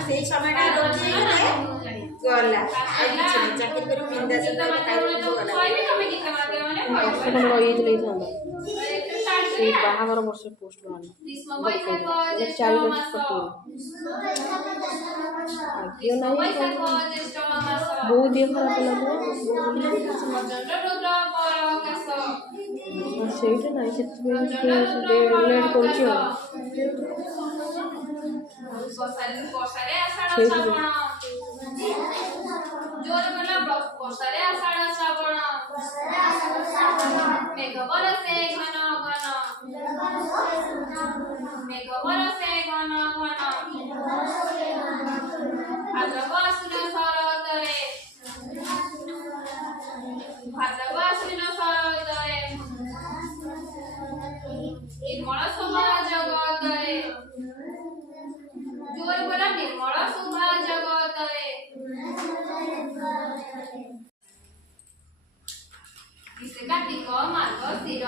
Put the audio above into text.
से समय गला चाकरी कर बिंदा से बाहागर वर्ष पोस्ट चार भाग्य नहीं बहुत दिह खराब ସେଇଟା ନାହିଁ ସେଥିପାଇଁ ଲେଟ୍ କରୁଛି निर्मल शोभा जगतरे जोर बोला निर्मल शोभा जगतरे कार्तिक मार्गशीर